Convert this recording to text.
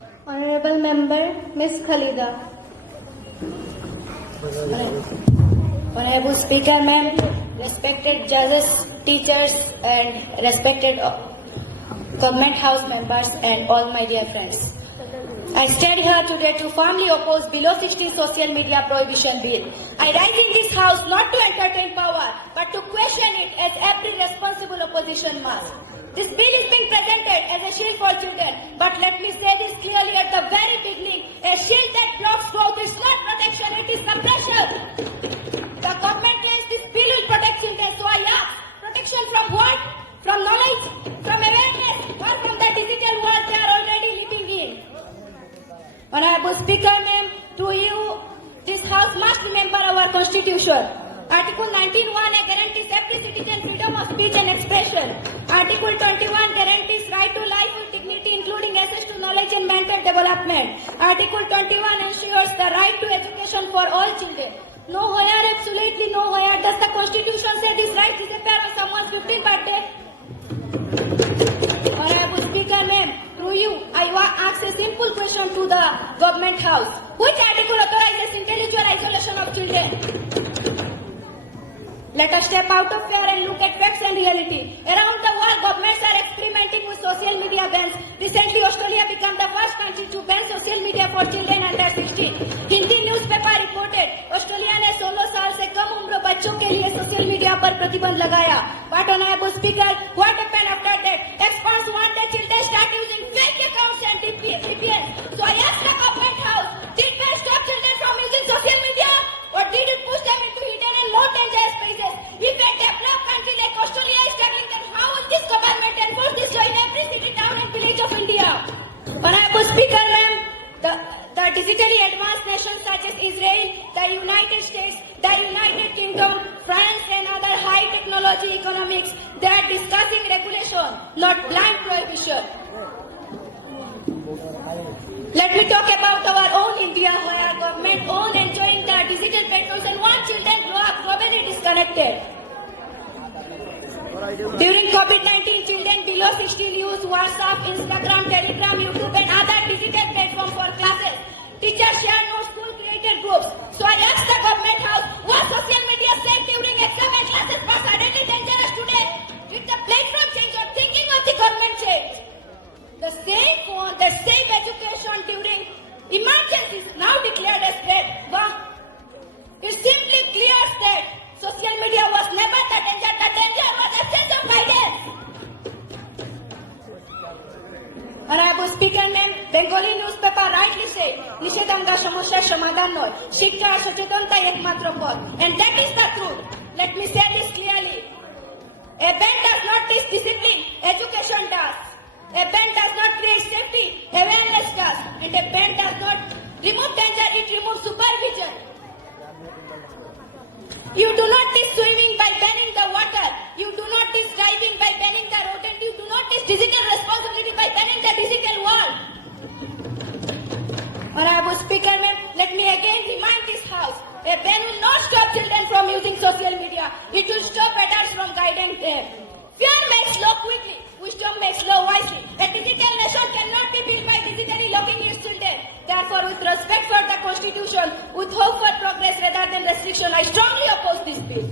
Honorable Member, Ms. Khalida. Honorable Speaker, Ma'am, respected judges, teachers, and respected government house members, and all my dear friends. I stand here today to firmly oppose below 16 social media prohibition bill. I rise in this house not to entertain power, but to question it as every responsible opposition must. This bill is being presented as a shield for children, but let me say this clearly at the very beginning, a shield that blocks growth is not protection, it is suppression. The government claims this bill will protect children, so I ask, protection from what? From knowledge, from awareness, or from the digital world they are already living in? Honorable Speaker, ma'am, to you, this House must remember our Constitution. Article 19(1) guarantees every citizen freedom of speech and expression. Article 21 guarantees right to life with dignity, including access to knowledge and mental development. Article 21 ensures the right to education for all children. Nowhere, absolutely nowhere, does the Constitution say this right disappear on someone's 15th birthday. Honorable Speaker, ma'am, through you, I ask a simple question to the government house. Which article authorizes intellectual isolation of children? Let us step out of fear and look at facts and reality. Around the world, governments are experimenting with social media bans. Recently, Australia became the first country to ban social media for children under 16. Hindi newspaper reported, Australia ने 16 साल से कम उम्र बच्चों के लिए social media पर प्रतिबंध लगाया. But honorable Speaker, what happened after that? Experts want the children start using fake accounts and VPN. So I ask the government house, did they stop children from using social media? Or did it push them into hidden and more dangerous places? If a developed country like Australia is struggling, then how will this government enforce this law in every city, town and village of India? Honorable Speaker, ma'am, the digitally advanced nations such as Israel, the United States, the United Kingdom, France and other high technology economics, they are discussing regulation, not blind prohibition. Let me talk about our own India, where government own enjoying the digital petrols and want children grow up globally disconnected. During COVID-19, children below 16 use WhatsApp, Instagram, Telegram, YouTube and other digital platforms for classes. Teachers share no school-created groups. So I ask the government house, was social media safe during exam and classes but suddenly dangerous today? Did the platform change or thinking of the government change? The same phone, the same education during emergencies now declared as threat. It simply clears that social media was never the danger was absence of guidance. Honorable Speaker, ma'am, Bengali newspaper rightly say, Nishedanga Samoshar Shamadan Noy, Shikha Sachetonta Ekmatra Pod. And that is the truth. Let me say this clearly. A ban does not teach discipline, education does. A ban does not create safety, awareness does. And a ban does not remove danger, it removes supervision. You do not teach swimming by banning the water. You do not teach driving by banning the road. And you do not teach digital responsibility by banning the digital world. Honorable Speaker, ma'am, let me again remind this House, a ban will not stop children from using social media. It will stop adults from guiding them. Fear makes law quickly, wisdom makes law wisely. A digital nation cannot be built by digitally locking its children. Therefore, with respect for the Constitution, with hope for progress rather than restriction, I strongly oppose this bill.